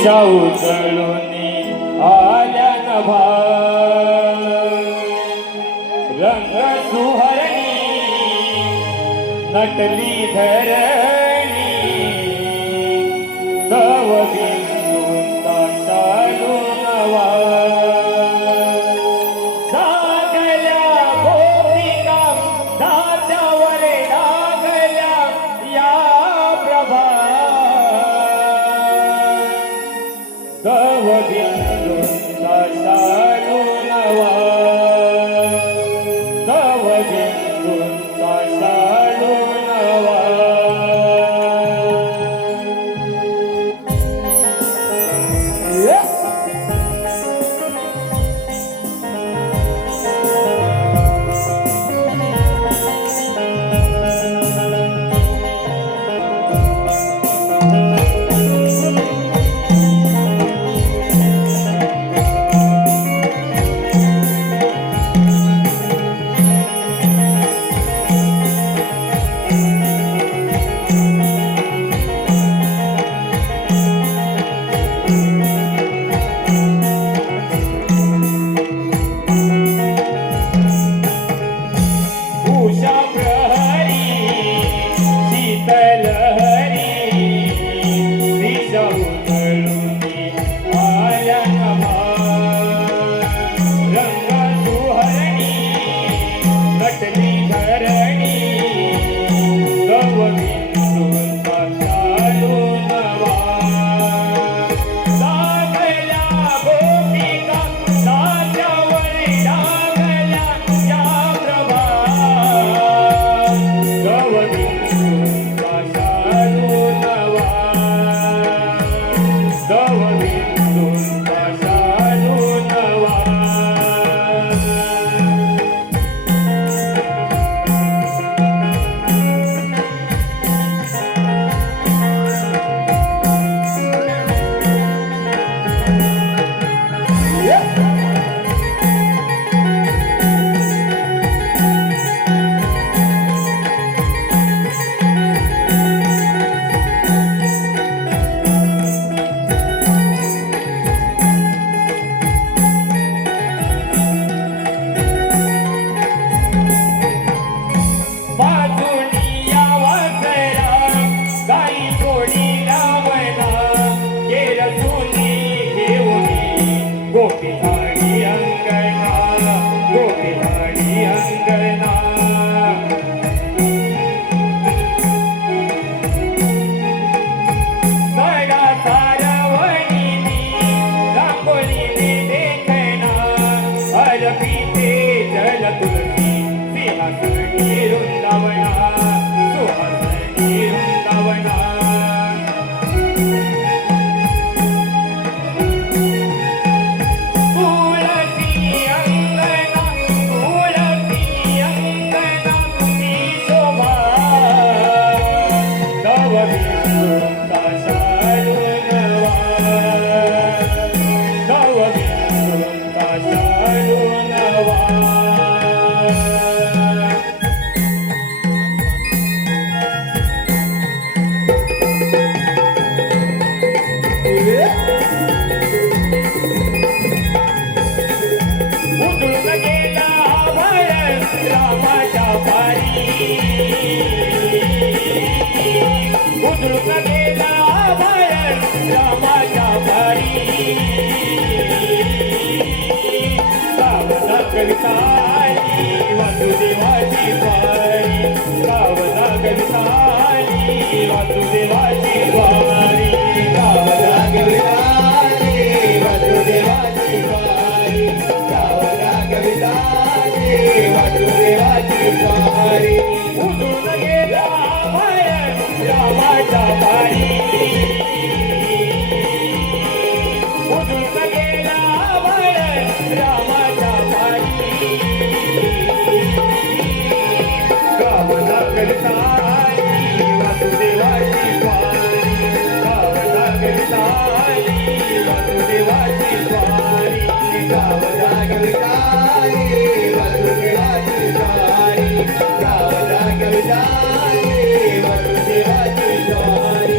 दिशा उचलून आल्या नभा रंग सुहरणी नटली धरणी तव बिंदूंचा चालू नवा जागल्या गोपिका दात्यावर लागल्या या प्रभा तव बिंदूंचा चालू नवा तव बिंदूंचा चालू नवा उषा प्रहरी शीतलहरी दिशा उचलून आल्या नभा रंग सुहरणी नटली धरणी तव बिंदूंचा चालू नवा जागल्या गोपिका दात्यावर लागल्या या प्रभा तव बिंदूंचा चालू नवा तव बिंदूंचा चालू नवा बाजुनिया वासरा गाई जोडी लावना केरसुनी घेऊनी गोपी झाडी अंगणा गोपी झाडी अंगणा सडा सारवणीनी रांगोळीने देखना अर्पिते जल तुलसी सिंहासनी वृंदावना सुहासनी वृंदावना तुळसी अंगणा ती शोभा तव बिंदूंचा चालू नवा तव बिंदूंचा चालू नवा उधळून गेला भय रामाच्या पारी उधळून गेला भय रामाच्या पारी सावधा कविता आली वासुदेवाची स्वारी सावधा कविता आली वासुदेवाची स्वारी सावधा कविता आली वासुदेवाची स्वारी सावधा कविता आली वासुदेवाची स्वारी उधळून गेला भय रामाच्या पारी उधळून गेला भय रामाच्या पारी गावला कविता आली वासुदेवाची स्वारी गावला कविता आली वासुदेवाची स्वारी गावला कविता आली वासुदेवाची स्वारी गावला कविता आली वासुदेवाची स्वारी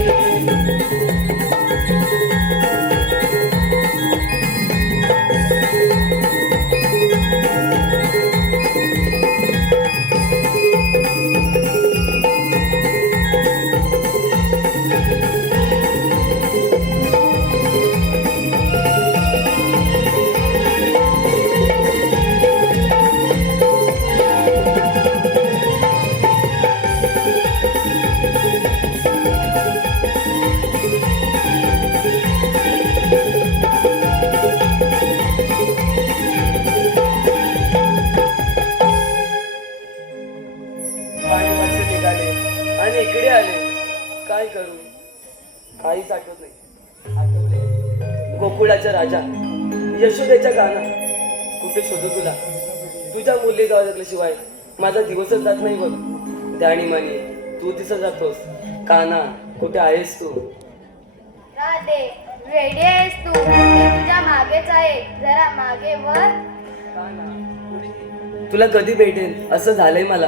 गोकुळाचा राजा यशोदेच्या गाणं कुठे शोधू तुला? तुझ्या मुली जावं लागल्याशिवाय माझा दिवसच जात नाही बघ. त्याणी माने तू दिसत जातोस. काना कुठे आहेस तू? राधे रेडी आहेस तू? मी तुझ्या मागेच आहे, जरा मागे वर. तुला कधी भेटेन असं झालंय मला.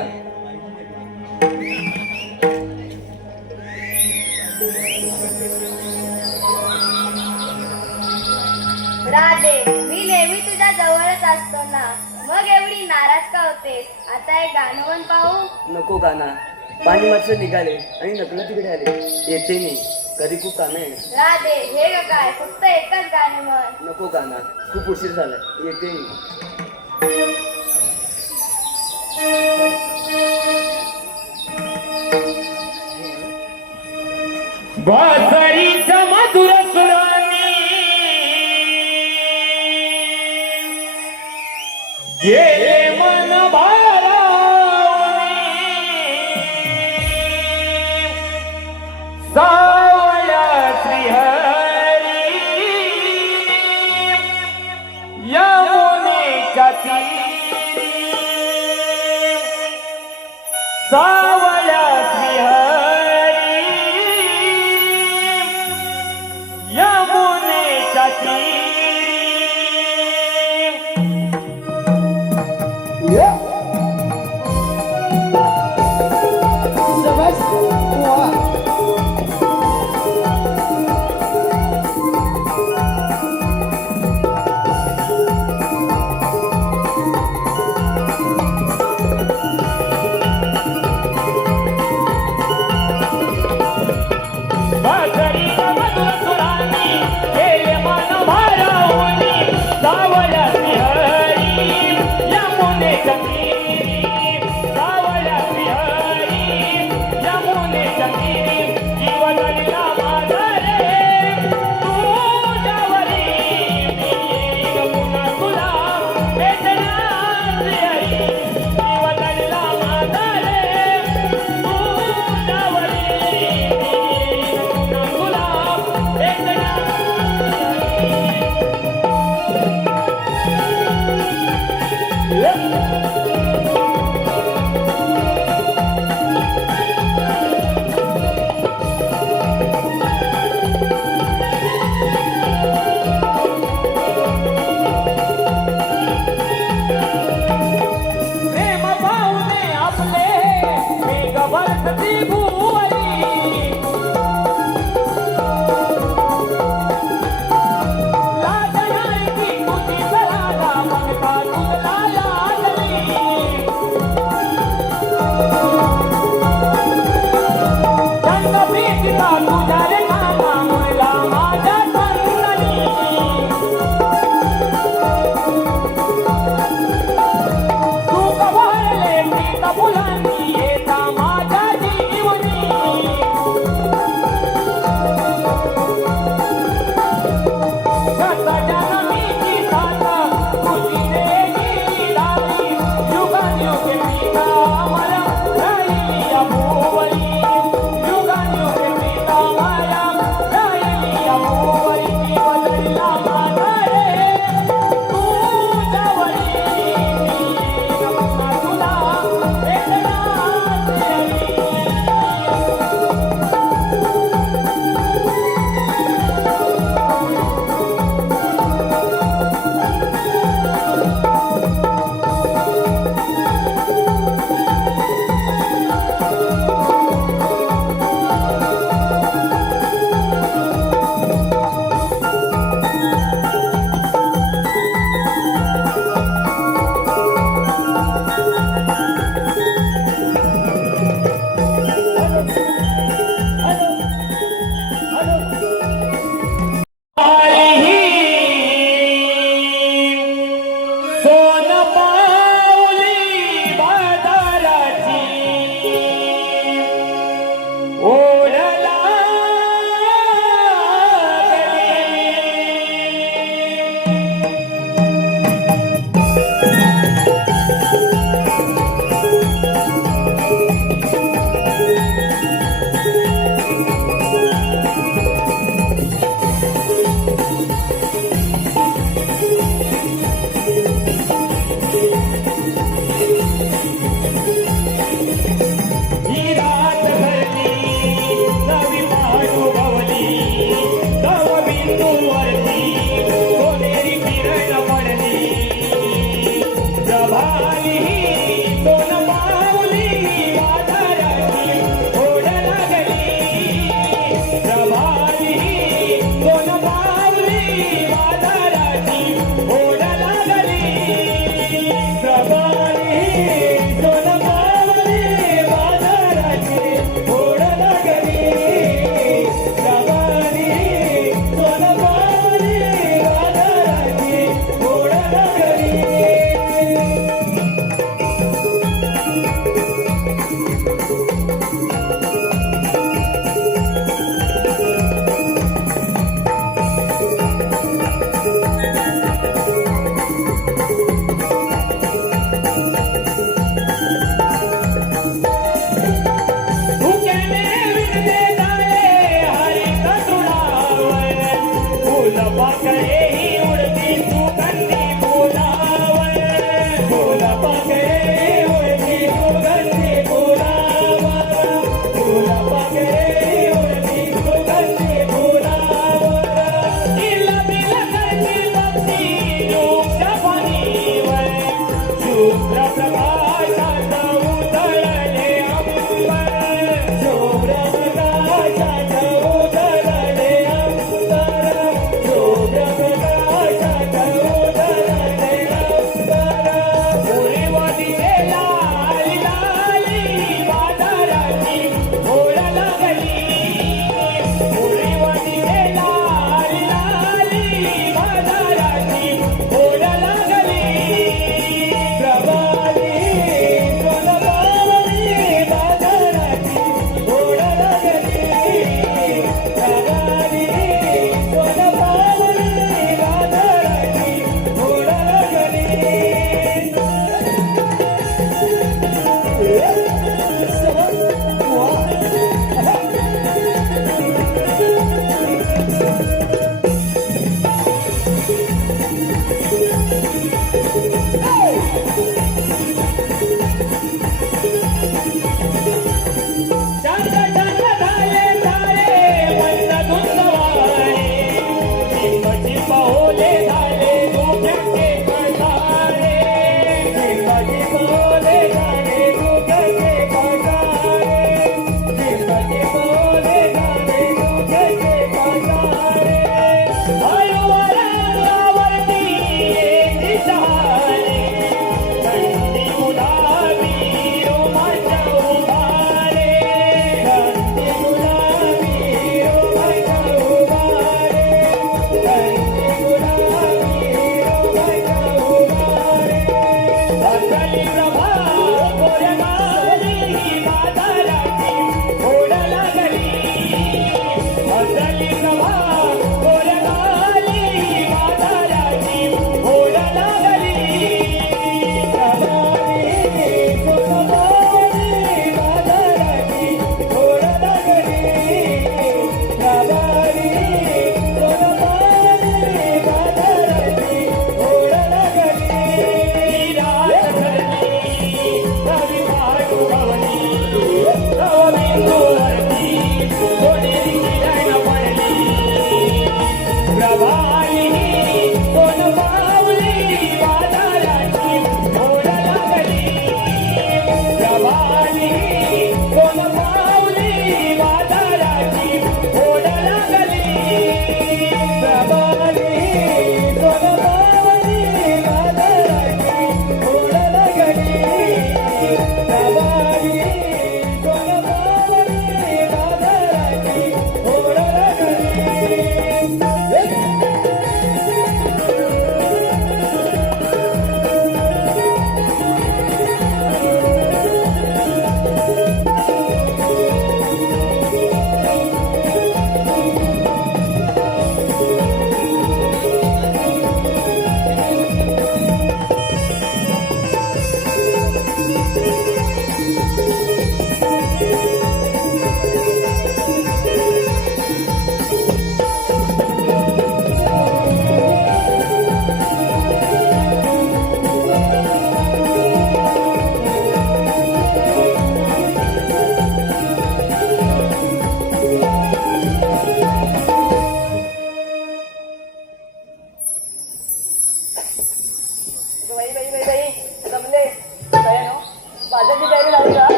राधे मी नेहमी तुझ्या जवळच असतो ना, मग एवढी नाराज का होतेस? आता एक गाणं म्हण पाहू. नको गाना, पाणी मात्र निघाले आणि नकलं तिकडे आले. येते मी, कधी खूप काना आहे. राधे हे ग काय, फक्त एकच गाणे म्हण. नको गाना, खूप उशीर झालाय. येते मी. बासरीच्या मधुर सुरांनी गेले मन भारावणे, सावळ्या श्रीहरी यमुनेच्या तीरी, सावळ्या श्रीहरी सिंधूवरती सोनेरी किरण पडली प्रभावी दोन पावली वादळाची ओढ लागली प्रभावी दोन पावली वादळाची ओढ लागली प्रभावी दोन पावली वादळाची ओढ लागली प्रभावी दोन पावली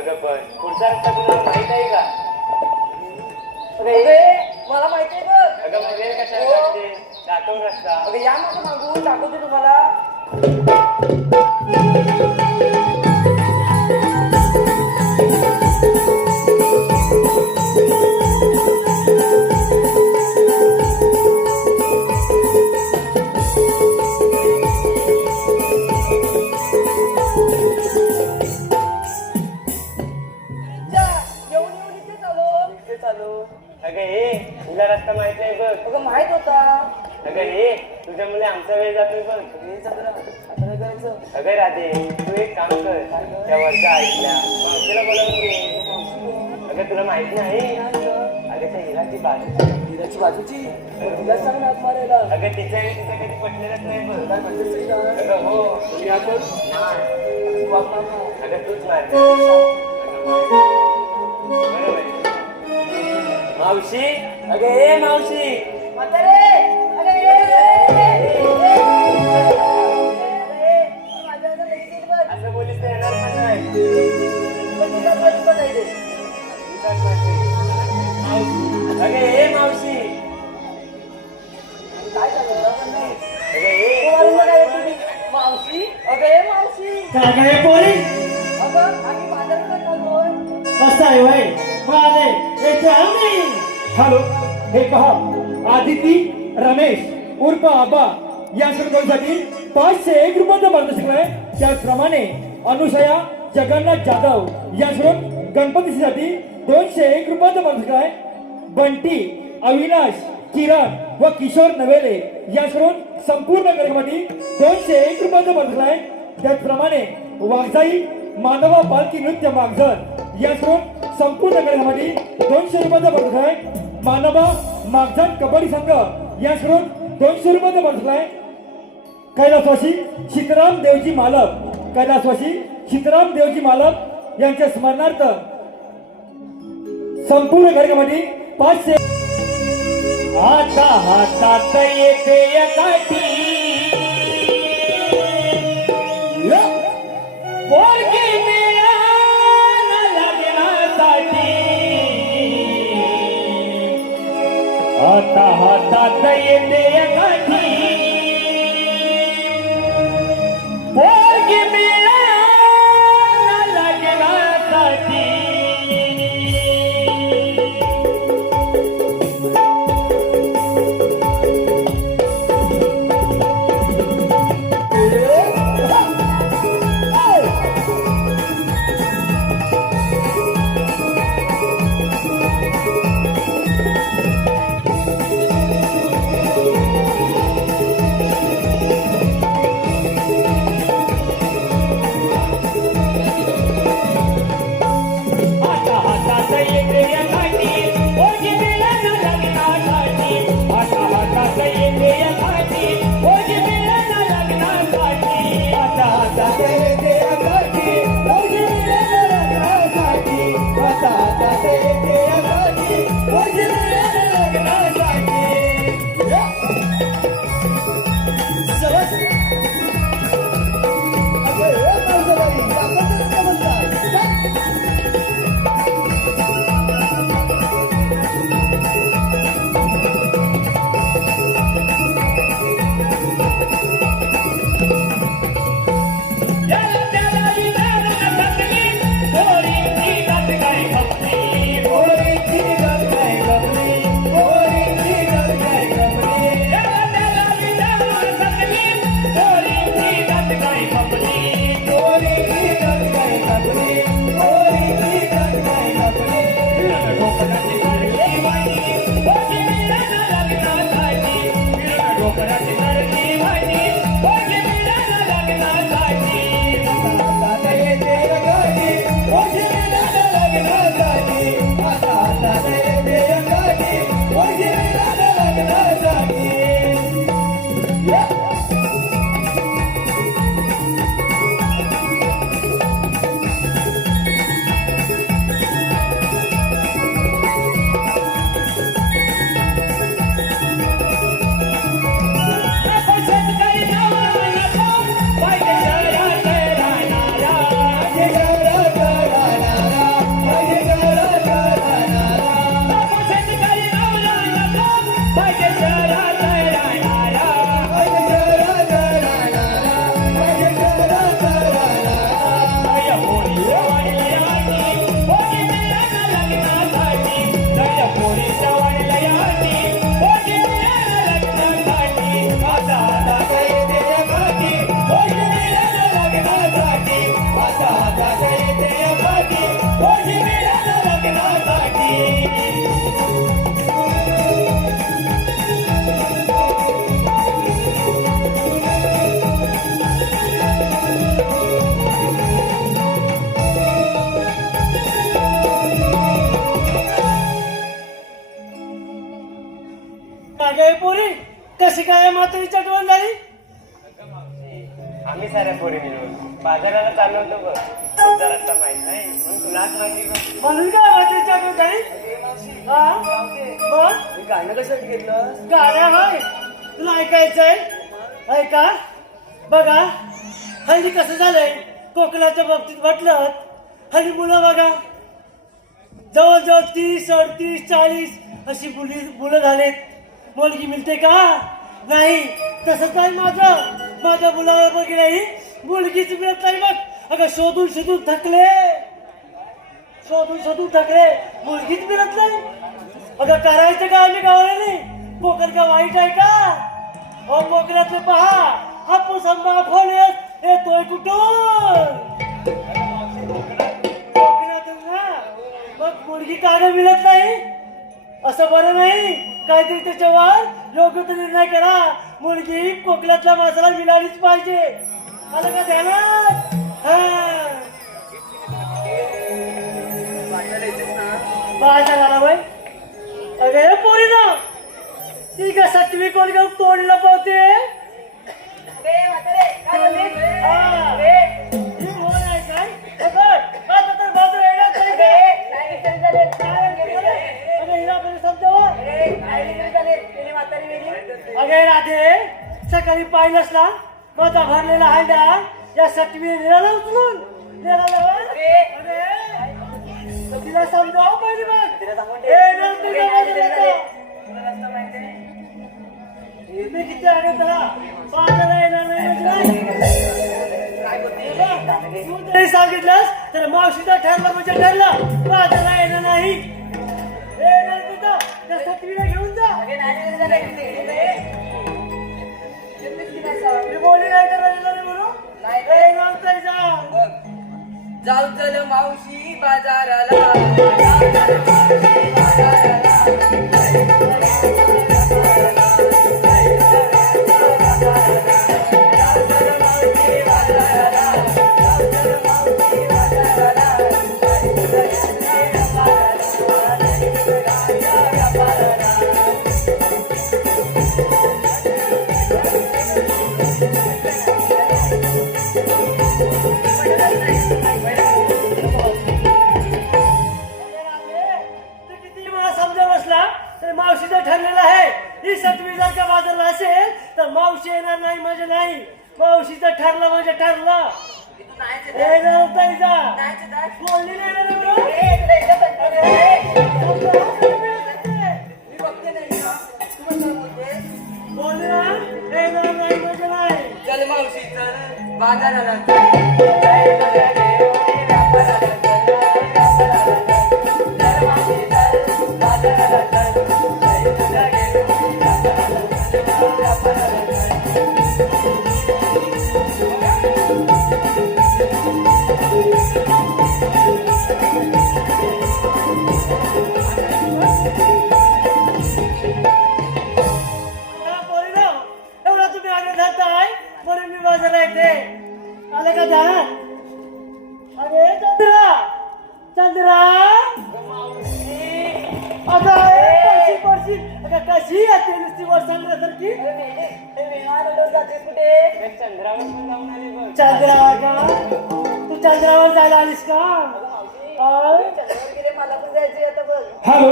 अगं पण पुढचा रस्ता तुला माहित आहे का? मला माहिती आहे बघ. अगं मग वेळ कशाला लागते? दाखव रस्ता. अगं या माझं मागून दाखवते तुम्हाला. येऊन येऊन इथे चालू. इथे चालू. अगं हे तुला रस्ता माहित नाही बघ. अगं माहित होता. अगं हे तुझ्यामुळे आमचा वेळ जातोय बघ. हे चंद्रा, आता काय करायचं? अगं राधे तू एक काम कर त्या वरच्या आईला मावशीला बोलावून घे. अगं तुला माहित नाही अगं त्या हिराची बाजू हिराची बाजूची तुला सांग ना हात मारायला. अगं तिचं आणि तिचं कधी पटलेलंच नाही बघ. काय म्हणतेस ते का? अगं हो तुम्ही आपण तू वाग मामा. अगं तूच मार बरोबर आहे. मावशी अगं हे मावशी म्हातारे, अगं ये, माझ्याकडे लगेच बघ. असं बोलीस तर येणार पण नाही. पण तुझ्या बाजूला बघायचे. अगं हे मावशी काय झालं मला पण नाही. अगं हे तुम्हाला बघायला तुम्ही मावशी, अगं ये मावशी. काय काय पोरी अगं आम्ही बाजारात चाललोय. कसं आहे वय आले येथे आम्ही हॅलो हे पहा आदिती रमेश उर्फ आबा या सर्वांसाठी 501 रुपयाचा मार्गदर्शक आहे. त्याचप्रमाणे अनुसया जगन्नाथ जाधव या सर्व गणपतीसाठी 201 रुपयाचा मार्गदर्शक आहे. बंटी अविनाश किरण व किशोर नवेले या सर्व संपूर्ण कार्यक्रमासाठी 201 रुपयाचा मार्गदर्शक आहे. त्याचप्रमाणे वाघजाई मानवा पालखी नृत्य मागझर या सर्व संपूर्ण कार्यक्रमासाठी 200 रुपयाचा मार्गदर्शक आहे. मानवा मागझर कबड्डी संघ या सर्व 200 रुपयाचा मार्गदर्शक आहे. कैलासवासी सीताराम देवजी मालक कैलासवासी सीताराम देवजी मालक यांच्या स्मरणार्थ संपूर्ण कार्यक्रमासाठी 500. आता हातात येते एकाठी पोरगी मिळान लग्नासाठी. आता हातात येते एकाठी पोरगी मिळान लग्नासाठी. आता हातात येते एकाठी पोरगी मिळान लग्नासाठी. आता हातात येते एकाठी पोरगी मिळान लग्नासाठी. आता हातात येते एकाठी पोरगी मिळान लग्नासाठी. आता हातात येते एकाठी पोरगी मिळान लग्नासाठी. सरस अगं हे मावसाबाई दाखवतच का म्हणताय? त्याला विचार नसली पोरीची जात काय फक्त पोरी कशी काय म्हातारीची आठवण झाली? आम्ही साऱ्या पोरी मिळून बाजाराला चाललो होतो बघ. तुझा रस्ता माहित नाही म्हणून तुला माहिती बघ. म्हणून काय म्हातारीची आठवण झाली? हा बघ हे गाणं कशात घेतलं? गाण्या होय तुला ऐकायचंय? ऐका बघा हल्ली कसं झालंय कोकणाच्या बाबतीत म्हटलं हल्ली मुलं बघा जवळजवळ 30, 38, 40 अशी मुलं झालेत. मुलगी मिळते का? नाही. तसंच नाही माझ्या मुलावर बघ नाही मुलगीच मिळत नाही. मग अगं शोधून शोधून थकले मुलगीच मिळत नाही. अगं करायचं का आम्ही गावाला नाही? कोकण का वाईट आहे का? हो कोकणातले पहा हापूस आंबा फळ येतोय कुठून? कोकणातून ना. मग मुलगी का गं मिळत नाही? असं बरं नाही. काहीतरी त्याच्यावर योग्य तो निर्णय करा. मुलगी कोकणातल्या माणसाला मिळालीच पाहिजे. आलं का ध्यानात? बाजार आला बाई. अरे पोरी ना ती का 7वी कोण घेऊन तोडलं पावते. अगे राधे सकाळी पाहिलंस ना माझा भरलेला हांडा या 7वी नेला उचलून तिला समजाव पहिली मी किती आहे त्याला बाजाराला येणार नाही म्हणजे तू तरी सांगितलंस तर मावशीचा ठरला म्हणजे ठरला. बाजाराला येणार नाही. त्या 7वीला घेऊन जा. मी बोलली नाही तर म्हणून नाही जा. जाऊ चल मावशी बाजाराला. मावशीचं ठरलेलं आहे. ही 7वी जर का बाजारला असेल तर मावशी येणार नाही म्हणजे नाही. मावशीचं ठरलं म्हणजे ठरलं. बोलली नाही ना बोलली ना येणार नाही म्हणजे नाही. चल मावशी चल बाजाराला. एवढा तुम्ही आगे धरताय म्हणून मी बाजारला येते. आले का ध्यान? अरे चंद्रा कशी येते नुसती वर सांगण्यासारखी. चंद्रा का तू चंद्रावर जायला आलीस का? हॅलो,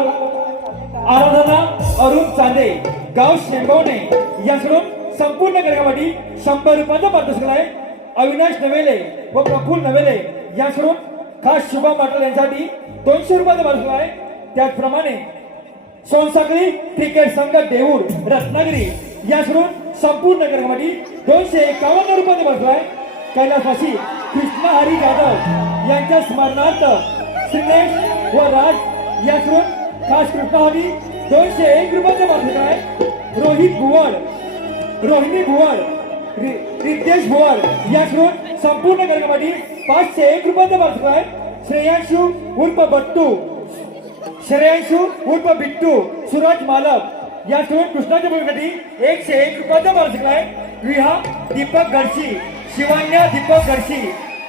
आराधना अरुण चांदे, गाव शेंबवणे याकडून संपूर्ण गडगावाडी 100 रुपयाचा पारितोषिक आहे. अविनाश नवेले व प्रफुल्ल नवेले याकडून खास शुभम पाटील यांसाठी 200 रुपयाचा पारितोषिक आहे. त्याचप्रमाणे सोनसाखळी क्रिकेट संघ देऊर रत्नागिरी याकडून संपूर्ण गडगावाडी 251 रुपयाचा पारितोषिक आहे. कैलासवासी कृष्णा हरी जाधव यांच्या स्मरणार्थ श्रीनेश व राज याकडून खास कृष्णाहरी 201 रुपयाचा पारितोषिक आहे. रोहिणी भुवड रितेश भुवड याकडून संपूर्ण गडगावाडी 501 रुपयाचा पारितोषिक आहे. श्रेयांशू उर्फ बिट्टू सुरज मालक याकडून कृष्णाच्या मुलीसाठी 101 रुपयाचा पारितोषिक आहे. विहा दीपक गडशी, शिवान्या दीपक गडशी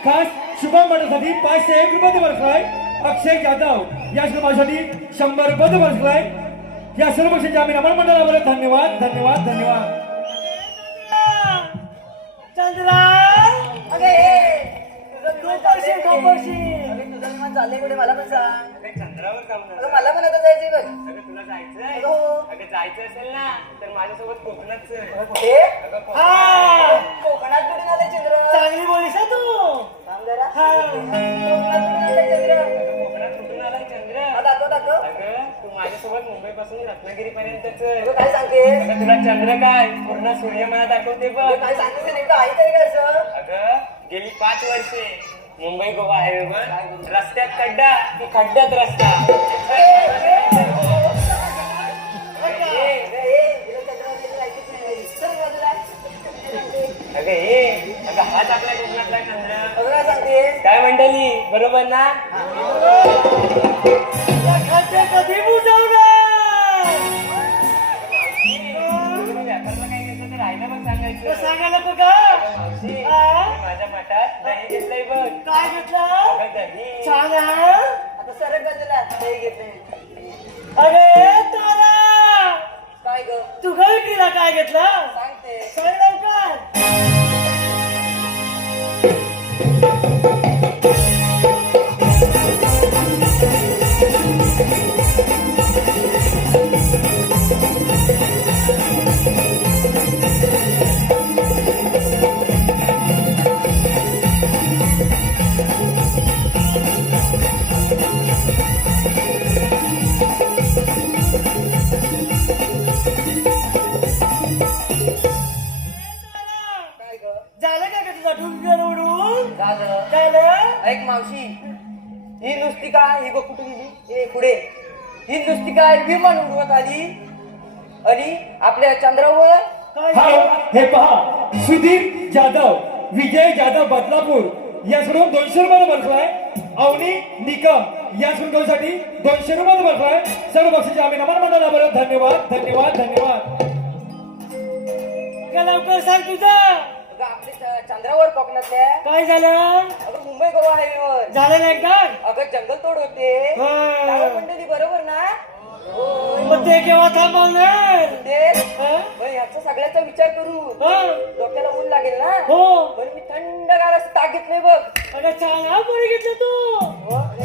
खास शुभम पाटीलसाठी 501 रुपयाचा पारितोषिक आहे. अक्षय जाधव यासाठी माझ्यासाठी 100 रुपयाचा पारितोषिक आहे. या सर्व गोष्टींचे आम्ही नमन मंडळावर धन्यवाद धन्यवाद धन्यवाद. चंद्रा अगे गोपाळशी गोपाळशी तुझं विमान चाललंय कुठे मला पण सांग. अगं चंद्रावर जाऊ ना. अगं मला पण आता जायचंय बघ. अगं तुला जायचंय? हो. अगं जायचं असेल ना तर माझ्यासोबत कोकणात चल. कुठे? अगं कोकणात. हा कोकणात कुठून आलाय चंद्र? चांगली बोलीस हा तू सांग जरा. हा कोकणात कुठून आलाय चंद्र? अगं कोकणात कुठून आलाय चंद्र? हा, दाखव. अगं तू माझ्यासोबत मुंबई पासून रत्नागिरी पर्यंत अगं चल. काय सांगते? अगं तुला चंद्र काय पूर्ण सूर्य मला दाखवते बघ. काय सांगते ते नेमकं आहे तरी काय असं? अगं गेली 5 वर्षे मुंबई गोवा हायवेवर रस्त्यात खड्डा की खड्ड्यात रस्ता. अगं हे अगं हाच आपल्या कोकणातला चंद्र. अगं काय सांगते? काय मंडळी बरोबर ना? खड्डे कधी बुजवणार तुम्ही व्यापाराला काय घेतलं ते राहिलं पण सांगायचं. सांगायला बघा अगं मावशी, मी माझ्या मठात दही घेतलंय बघ. काय घेतलं अगं दही. छान हा? आता सरक बाजूला. ते घेतलंय. अरे तारा काय ग? तू गळकीला काय घेतलं सांगते. सांग लवकर काय ग? झालं का तुझा ढुंगर उडून झालं. झालं ऐक मावशी, ही नुसती काय ही बघ कुठे गेली? ए पुढे. ही नुसती काय विमान उडवत आली आणि आपल्या चंद्रावर काय हा हे पहा सुधीर जाधव विजय जाधव बदलापूर याकडून 200 रुपये बसलाय. अवनी निकम या सुंदरसाठी 200 रुपये बसलाय. सर्व बक्षीचे आम्ही नमन मंडळावर धन्यवाद धन्यवाद धन्यवाद. का लवकर सांग तुझं अगं आपल्या चंद्रावर कोकणातल्या काय झालं अगं मुंबई गोवा हायवेवर झालं नाही का अगं जंगल तोड होते. काय मंडळी बरोबर ना? मग ते केव्हा थांबवणार ते हा? बरं ह्याचा सगळ्याचा विचार करू. हा? डोक्याला ऊन लागेल ना? हो बरं मी थंडगार असं ताक घेतलंय बघ. अगं छान हा बरं घेतलं तू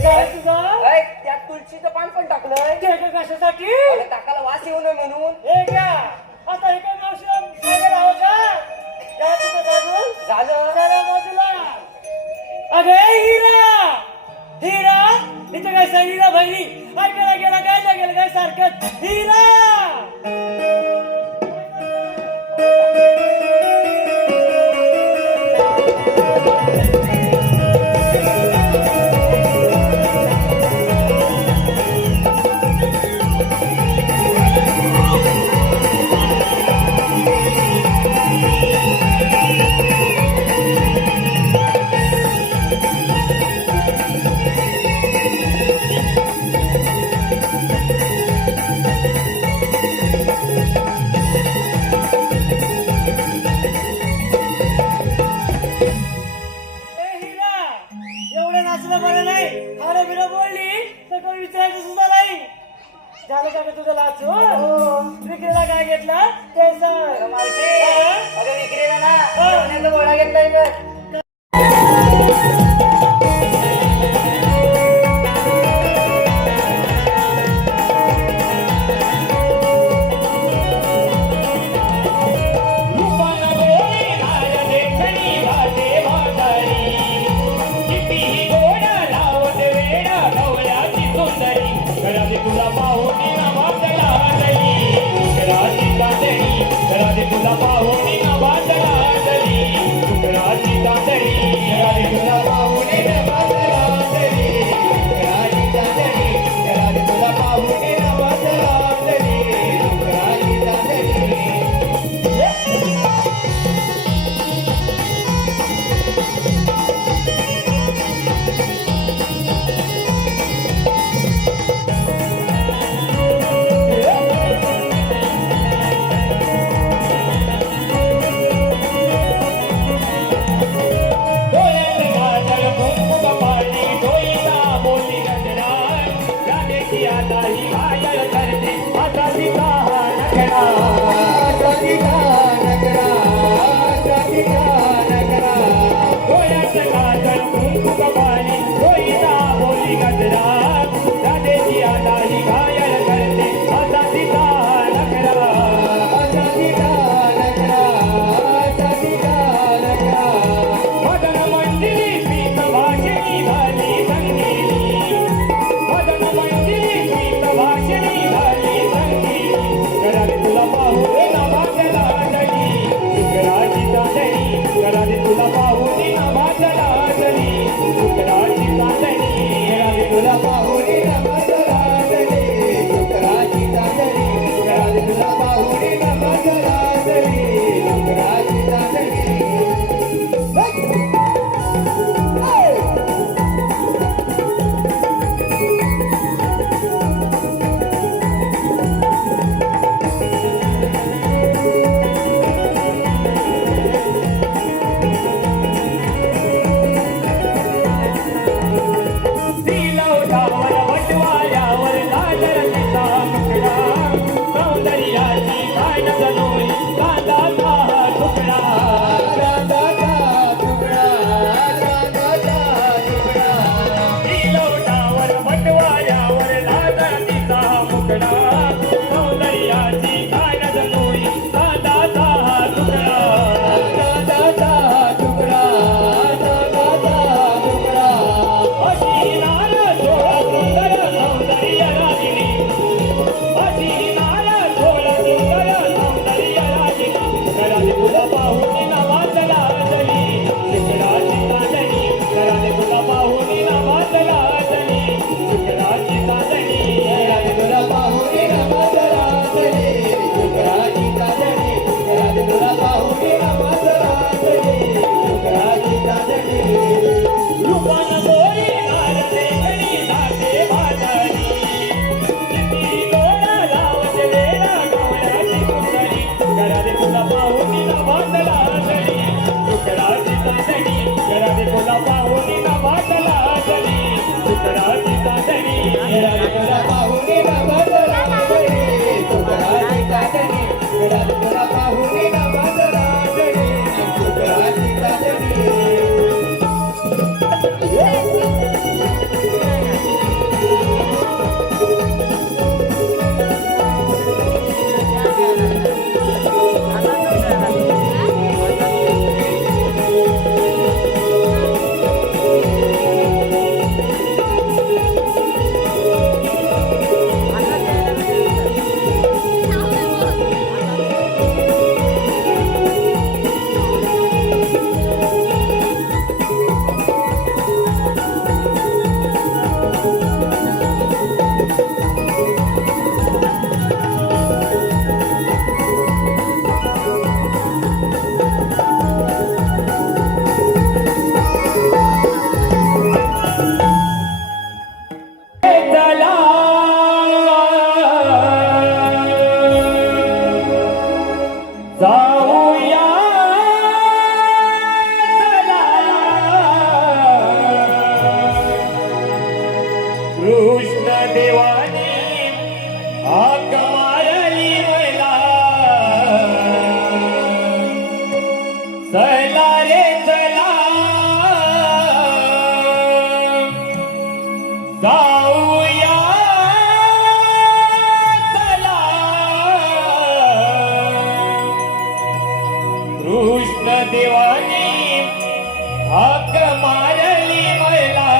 काय तुझा ऐक, त्यात तुळशीचं पान पण टाकलंय. ते का कशासाठी अगं ताकाला वास येऊ नये म्हणून. हे घ्या आता हे काय मावशी सांगत आहो का या तुझं बाजूल झालं. जरा बाजूला अगं हिरा हिरा इथं काय हिरा बहिणी ऐकायला गेला काय ना गेलं काय सारखं हिरा नाचलं बरं नाही हाडं बिडं बोलली तर कोणी विचारायचं सुद्धा नाही. झालं का गं तुझं लाच विक्रीला काय घेतलं ते सांग. मावशी, हा? अगं विक्रीला ना हा. जेवणाचा गोळा घेतलाय बघ. तुला पाहुणी ना वाटला तुला पाहुणी ना वाटली तुकडाची तातडी तुला पाहुणी ना वाटली तुला पाहुणी ना वाटली तुकडाची तातडी. आता ही घायल करते आता आजादीचा नकरा डोळ्यात काजळ कुंकू कपाली डोईचा बोली गजरा राधेची आदाही घायल करते आजादीचा नकरा मदन मंदिरी पीत भाषणी झाली संगीली मदन मंदिरी पीत भाषणी झाली संगीली घरात तुला पाहून नभासला दली शुक्राची चांदणी घरात तुला पाहून नभासला दली शुक्राची चांदणी घरात तुला पाहून नभासला दली शुक्राची चांदणी घरात तुला पाहून नभासला दली शुक्राची चांदणी तिलवटावर वटवाऱ्यावर काजळ तिचा मुखडा सौंदर्याची खाण जणोई चांदाचा तुकडा तिलवटावर वटवाऱ्यावर काजळ तिचा मुखडा सौंदर्याची खाण जणोई चांदाचा तुकडा अशी नाल सोळा सुंदर सौंदर्य रागिनी अशी नाल सोळा सुंदर सौंदर्य रागिनी घरात तुला पाहून नवाजला दली शुक्राची चांदणी घरात तुला पाहून नवाजला दली शुक्राची चांदणी घरात तुला पाहून नवाजला दली शुक्राची चांदणी घरात तुला पाहून नवाजला दली शुक्राची चांदणी रूपान मोरी नारदे घडी नाचे भाजणी किती डोळा लावते वेळा गवळ्याची कुंडली घरात तुला पाहून नभासला दली शुक्राची चांदणी घरात तुला पाहून नभासला दली शुक्राची चांदणी घरात तुला पाहून नभासला दली शुक्राची चांदणी घरात तुला पाहून नभासला दली शुक्राची चांदणी जाऊया कृष्ण देवाने हाक मारली मला चला रे चला जाऊया चला कृष्ण देवाने हाक मारली मला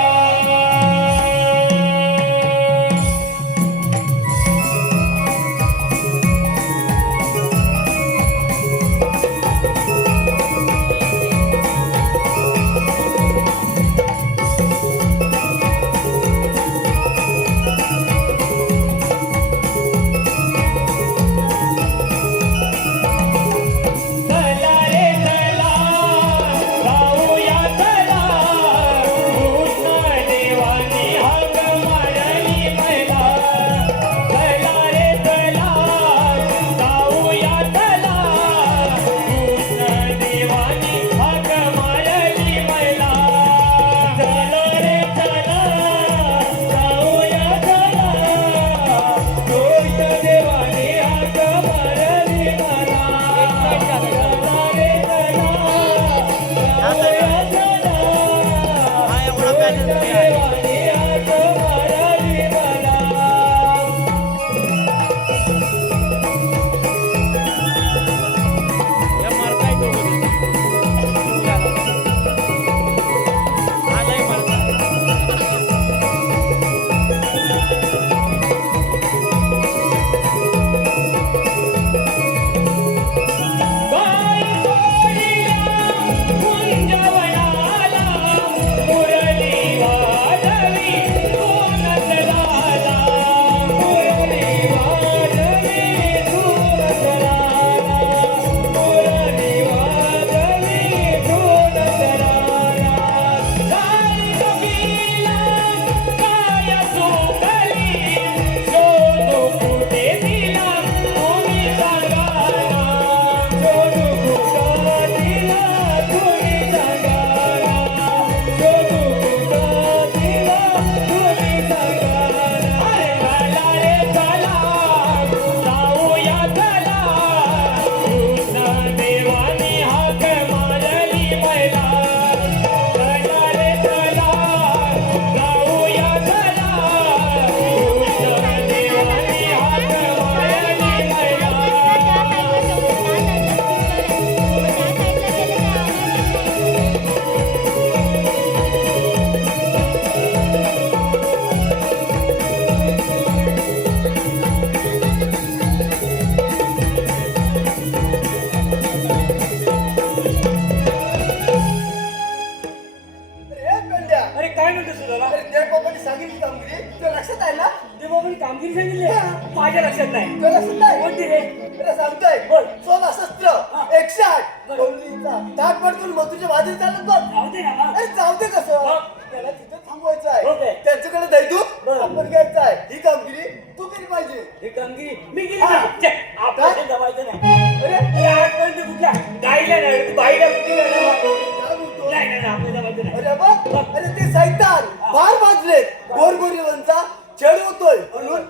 बाबांनी कामगिरी सांगितली माझ्या लक्षात नाही तुला लक्षात नाही? कोणती रे तुला सांगतोय बोल. 16 शस्त्र 108 कोल्लीचा दाट पडकून मथुरच्या बाजूला चालत बघ. जाऊ दे ना अरे जाऊ दे कसं मग? त्याला तिथं थांबवायचं ओके. आहे त्यांच्याकडे दैदूत बरं. आपण घ्यायचं आहे ही कामगिरी तू केली पाहिजे ही कामगिरी मी केली हा. ना. आपल्याला जमायचं नाही अरे अरे आजपर्यंत कुठल्या गाईला नाही तू बाईला कुठली काय बोलतो? नाही नाही नाही, आपल्याला जमायचं नाही अरे बघ अरे ते सैतान फार वाजलेत गोरगोरीवांचा छेड होतोय म्हणून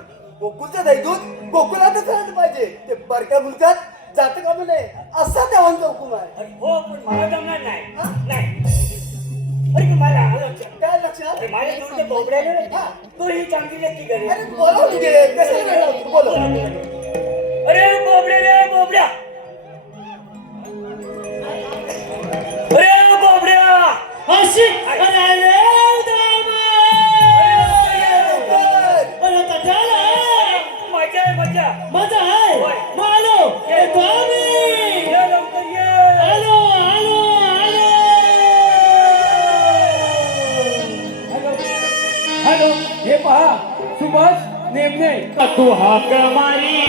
गोकुळचा दैदूत गोकुळातच राहिलं पाहिजे ते परक्या मुलकात जातं का म्हणे असा देवांचा हुकूम आहे अरे हो पण मला जमणार नाही नाही अरे पण मला आलं लक्षात काय लक्षात अरे माझ्या जोडीचे बोबड्याने ना, तो ही चांगली नक्की करेल अरे बोलावून घे कशाला वेळ लावतो? बोलव अरे बोबड्या रे बोबड्या अरे बोबड्या अशी अरे मजा आहे मजा मजा आहे होय. मालो येतो आम्ही ये लवकर ये आलो आलो आलो हॅलो हे पहा सुभाष नेमणे तू हाक मारी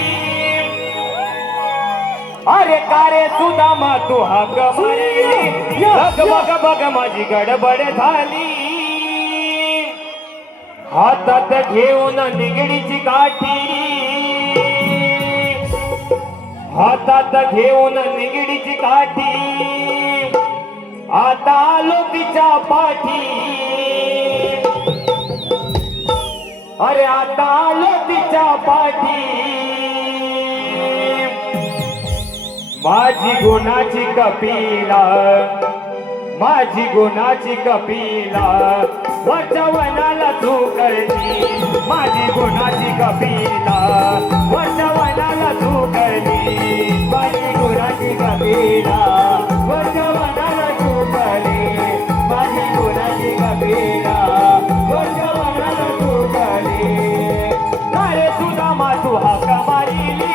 अरे कारे सुदामा तू हाक मारी बघ बघ बघ माझी गडबड झाली हातात घेऊन निगडीची काठी हातात घेऊन निगडीची काठी आता आलो तिच्या पाठी अरे आता आलो तिच्या पाठी माझी गुणाची कपिला माझी गुणाची कपिला वरच्या वनाला तू करली माझी गुणाची कपिला वरच्या वनाला तू करली माझी गुणाची कपिला वरच्या वनाला तू करली माझी गुणाची कपिला वरच्या वनाला तू करली अरे सुदामा तू हाक मारिली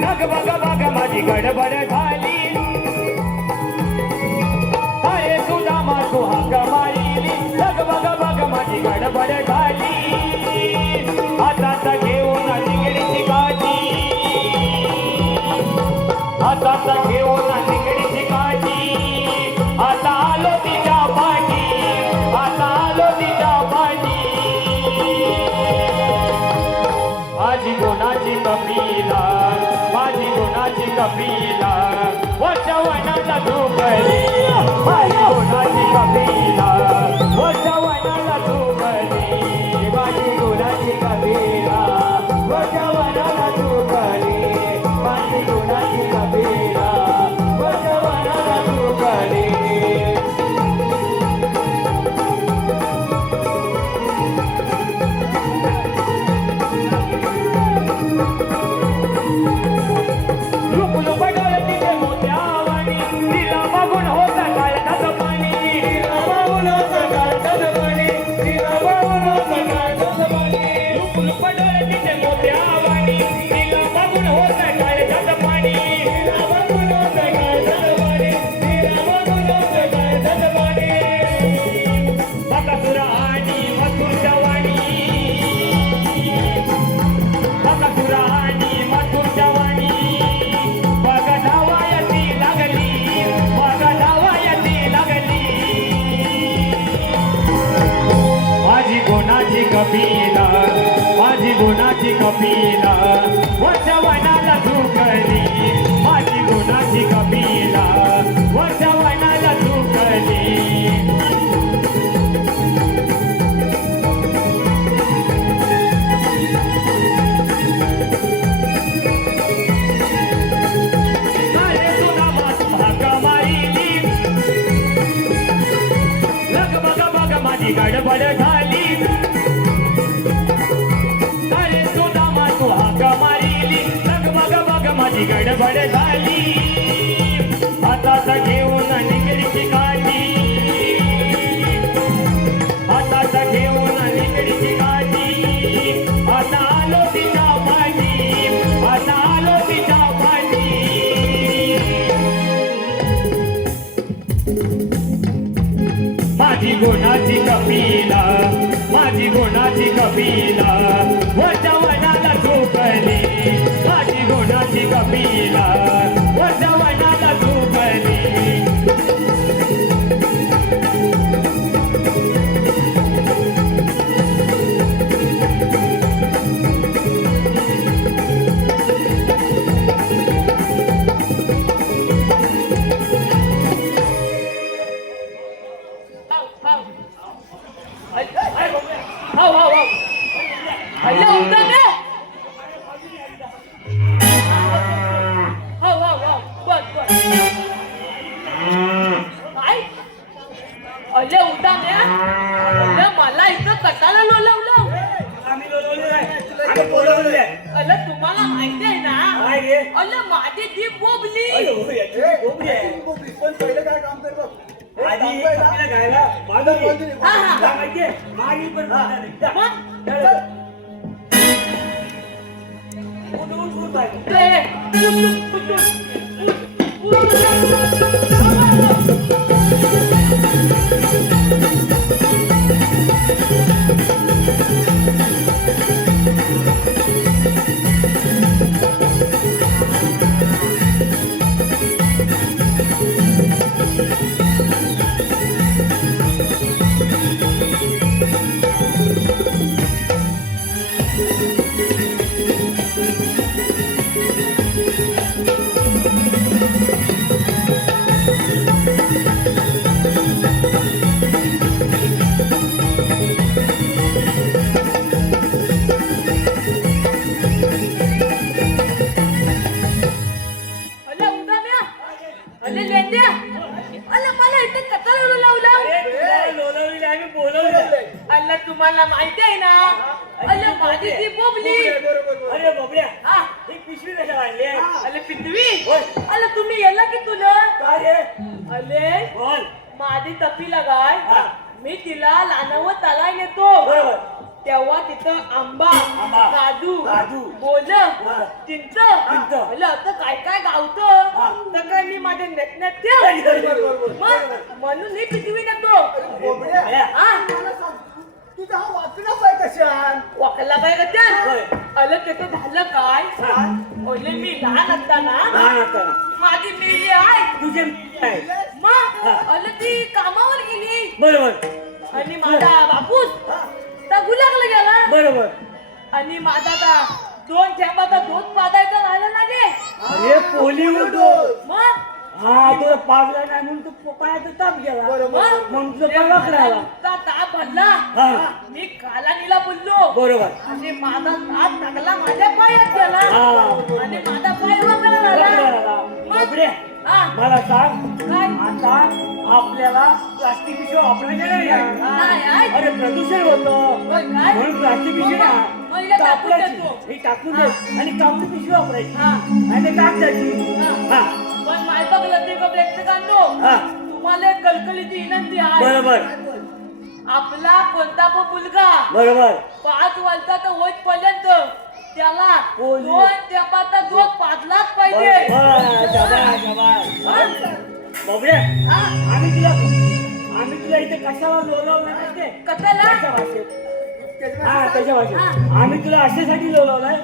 बघ बघ बघ माझी गडबड झाली अरे सुदामा तू हाक मारिली बघ बघ बघ माझी गडबड झाली हातात घेऊन निगडीची काठी हातात घेऊन निगडीची काठी आता आलो तिच्या पाठी आता आलो तिच्या पाठी माझी गुणाची कपिला माझी गुणाची कपिला वरच्या वनाला तू करली माझी गुणाची कपिला वरच्या वनाला तू करली माझी गुणाची कपिला वरच्या वनाला तू करली माझी गुणाची कपिला वरच्या वनाला तू करली लुक लुक डोळ्याचे मोत्यावाणी तिला बघून होता काळजात पाणी तिला बघून होता काळजात पाणी तिला बघून होता काळजात पाणी लुक लुक डोळ्याचे मोत्यावाणी तिला बघून होता काळजात पाणी तिला बघून होता काळजात पाणी तिला बघून होता काळजात पाणी बकासुर आणि मथुरच्या वाणी बकासुर आणि मथुरच्या वाणी बघ धावायची लागली बघ धावायची लागली माझी गुणाची कपिला माझी गुणाची कपिला वरच्या वनाला तू करली माझी गुणाची कपिला वरच्या वनाला तू करली अरे सुदामा तू हाक मारिली लग बघ बघ माझी गडबड झाली अरे सुदामा तू हाक मारिली लग बघ बघ माझी गडबड झाली हातात घेऊन निगडीची काठी हातात घेऊन निगडीची काठी आता आलो तिच्या पाठी आता आलो तिच्या पाठी माझी गुणाची कपिला माझी गुणाची कपिला वरच्या वनाला झोपली माझी गुणाची कपिला वरच्या वनाला झोपली हाव हाव हाव अल्ला उठा ना हाव हाव हाव बस बस काय अल्ला उठा ना अल्ला मला इथं कटाला लोलवलं आम्ही लोलवले आहे आम्ही बोलवले आहे अल्ला तुम्हाला माहिती आहे ना काय रे अल्ला माझी ती बोबली पण पहिलं काय काम कर बघ. हे आधी काम कर ना. आपल्याला गायला माधुरी हा, हा. काय माहितीये मागी पण मग उठ पाहिजे ते अल्ला उठा ना अल्ला लेंद्या अल्ला मला इथं कटाला लोलवलं लोलवले आम्ही बोलवले अल्ला तुम्हाला माहिती आहे ना अल्ला माझी ती बोबली अरे बाबड्या हा ही पिशवी कशा आणली अल्ला पितवी होय. अल्ला तुम्ही याला की तुला काय रे अले बोल माझी तपी लगाय हा. मी तिला लानवत ताला नेतो बरोबर तेव्हा तिथं आंबा आंबा, काजू काजू, बोल हा. चिंच चिंच. अल्ला आता काय काय हा. गावतं तर काय मी माझे नेटनेट म्हणून मी पितवी नेतो बोबड्या, हा मला सांग, तुझा हा वाचला पाय कशान वाकला काय का होय. अलं ते तर झालं काय ओले मी लहान असताना लहान असताना माझी मेली आहे तुझे काय मग हा. अलं ती कामावर गेली बरोबर आणि माझा बापूस तर गुलागला गेला बरोबर आणि माझा आता 2 थेंबाचा दूध पाजायचं राहिलं ना गे अरे पोली उडो मग हा तुला पाजला नाही म्हणून तू पायाचा ताप गेला मग म्हणून तुझा पाय वाकडा आला ताप भरला हा मी कालानीला बोललो बरोबर आणि माझा ताप टाकला माझ्या पायात गेला हा. आणि माझा पाय वाकडा झाला बाबड्या हा मला सांग काय आता आपल्याला प्लास्टिक पिशवी वापरायच्या नाही नाही, ना. आहे. अरे प्रदूषण होतं होय काय? म्हणून प्लास्टिक पिशवी मग, पहिलं टाकून कापडाची. देतो. ही टाकून दे आणि कापडी पिशवी वापरायची हा. आणि कागदाची हा. हा पण माझं लग्न व्यक्त काढलो हा. तुम्हाला एक कलकलीची विनंती आहे बरोबर आपला कोणता पण मुलगा बरोबर 5 वर्षाचा होईपर्यंत त्याला बोलली. 2 थेंबाचा दूध पाजलाच पाहिजे बरोबर. शाबास, शाबास. हा? बाबड्या हा? आम्ही तुला इथे कशाला लोलवलं माहितीये? कशाला? त्याच्या भाषेत हा त्याच्या भाषेत हा. आम्ही तुला अशासाठी लोलवलंय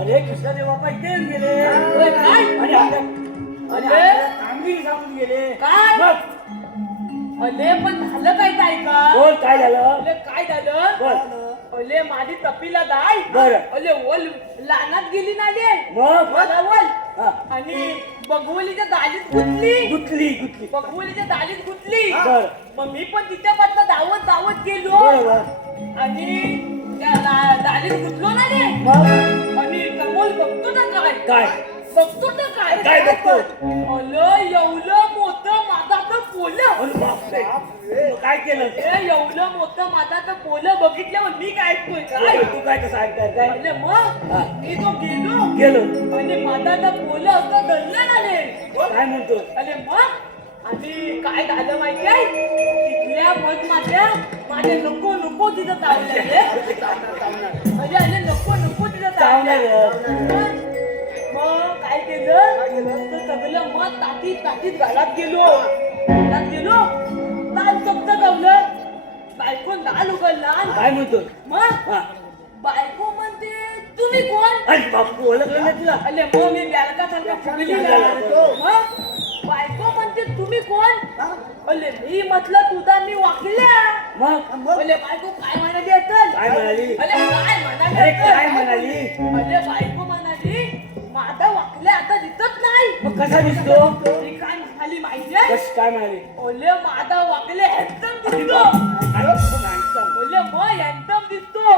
अरे कृष्णादेव बाप्पा इथे गेले होय काय? आणि आपल्या अरे? कामगिरी सांगून गेले काय? बघ अले पण झालं काय का बोल काय झालं अले काय झालं बोल अले माझी तपीला दाय बरं. अले ओल लानात गेली ना ले मग मला ओल हा. आणि बघवलीच्या दालीत गुंतली गुतली बघवलीच्या दालीत गुंतली बरं. मग मी पण तिच्यापासून धावत गेलो बरोबर आणि त्या दालीत गुंतलो ना रे मग आणि कमोल बघतो ना काय बघतो ना काय बघतो? अलं एवढं मोठं माझा तर पोलं अरे बापरे. मग काय केलं एवढं मोठं माझा तर पोलं बघितल्यावर मी काय ऐकतोय काय तू काय कसं ऐकताय काय अरे मग हा. मी तो गेलो गेलो आणि माझा तर पोलं असं धरलं ना रे काय म्हणतो अरे मग आणि काय झालं माहिती आहे तिथल्या माझे नको तिथं चावले अरे नको तिथं चावलं मग काय केलं तर सगळं मग ताटीत घालात गेलो ताल शब्द गावलं बायको नाल उघडला काय म्हणतो मग हा बायको म्हणते तुम्ही कोण अरे बापू ओळखलं नाही तुला अरे मग मी बॅलकासारखा फुगली ना मग बायको म्हणते तुम्ही कोण अरे मी म्हटलं तुझा मी वाकल्या मग अरे बायको काय म्हणाली असेल काय म्हणाली अरे काय म्हणाली अरे असेल? काय म्हणाली अरे बायको म्हणाली माझा वाकल्या आता दिसत नाही मग कसा दिसतो ती काय म्हणाली माहितीये कस काय म्हणाली ओले माझा वाकले एकदम दिसतो ओले मग एकदम दिसतो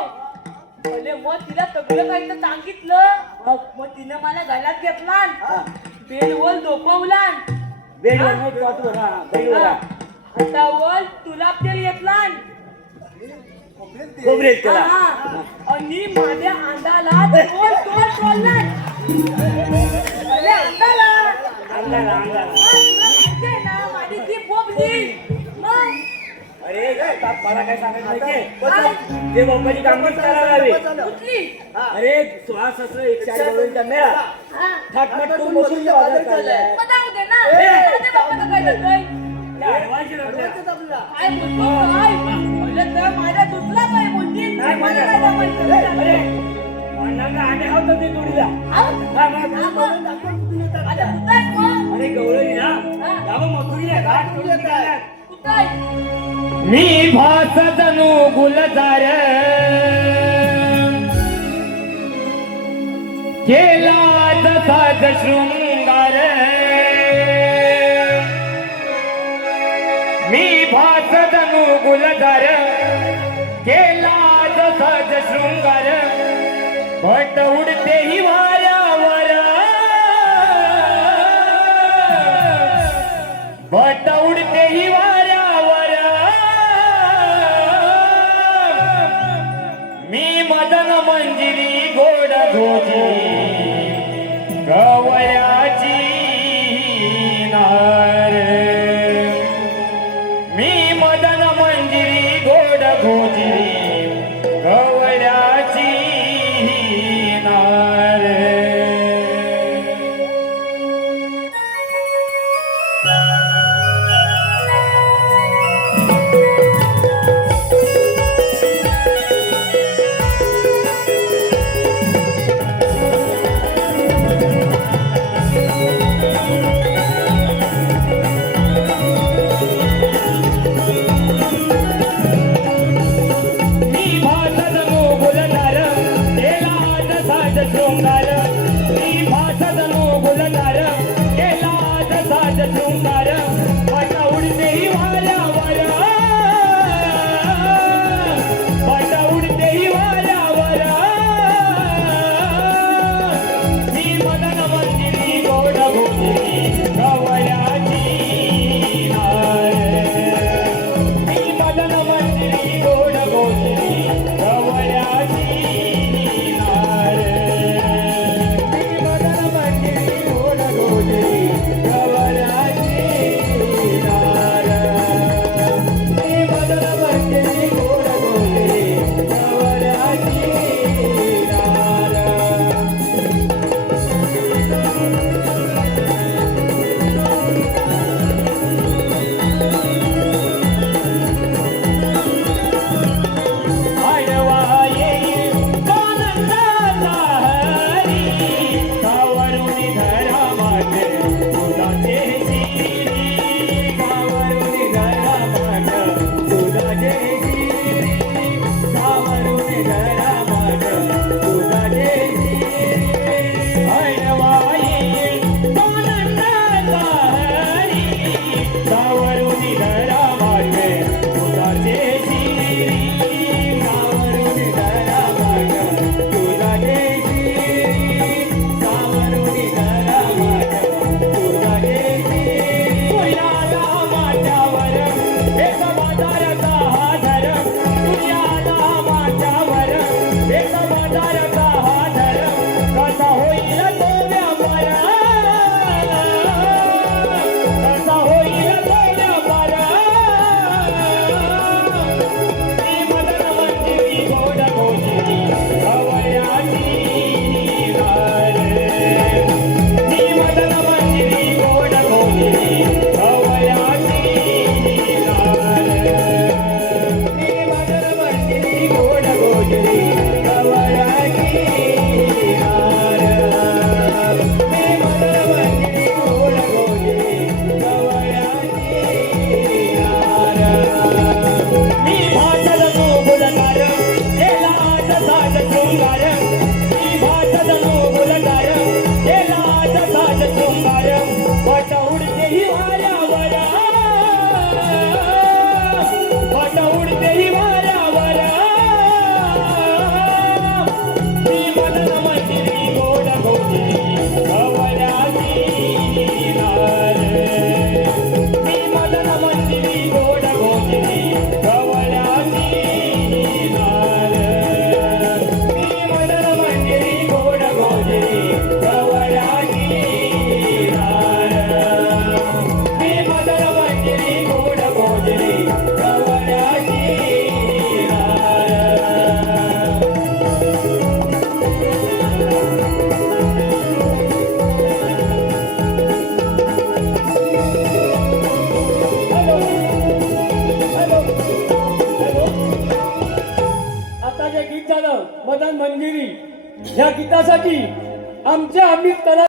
ओले मग तिला सगळं काही तर सांगितलं मग तिने मला घरात घेतला बेलवर झोपवला बेडवर नाही कॉटवर हा बेडवर हा. आता वर तुला तेल घेतला खोबरेल त्याला आणि माझ्या अंगाला तोल तोल तोलला अरे अंगाला अंगाला अंगाला मग तुला माहितीये ना माझी ती पोपली मग अरे मला काय सांगायचं माहितीये ते बाप्पाची कामच करायला हवी कुठली अरे 16-17 180 मेळा थाटमाट तू बसून बाजार चाललाय मग जाऊ दे ना ए! माझ्या बापाचं काय झालंय त्या अडवायची रमल्या. काय बोलतो काय म्हणलं तर माझ्या दुसरा काय बोलतील नाही मला काय जमायचं अरे अण्णांना आणे हाव तर ते जोडीला आऊ. हा, मग. हा, मग. आता कुठं आहेस मग? अरे गौरवी ना गाव मथुरीला घाट करून निघाल्यात. कुठं आहेस? मी भास जणू गुलजार केला जसा शृंगार मी भास जणू गुलजार केला जसा शृंगार भट उडते ही वाऱ्यावर भट उडते ही वाऱ्यावर मी मदन मंजिरी गोड धोजी गवळ्याची नार मी मदन मंजिरी गोड धोजी गवळ्याची नार आता जे गीत झालं मदन मंजिरी, या गीतासाठी आमच्या आम्ही कला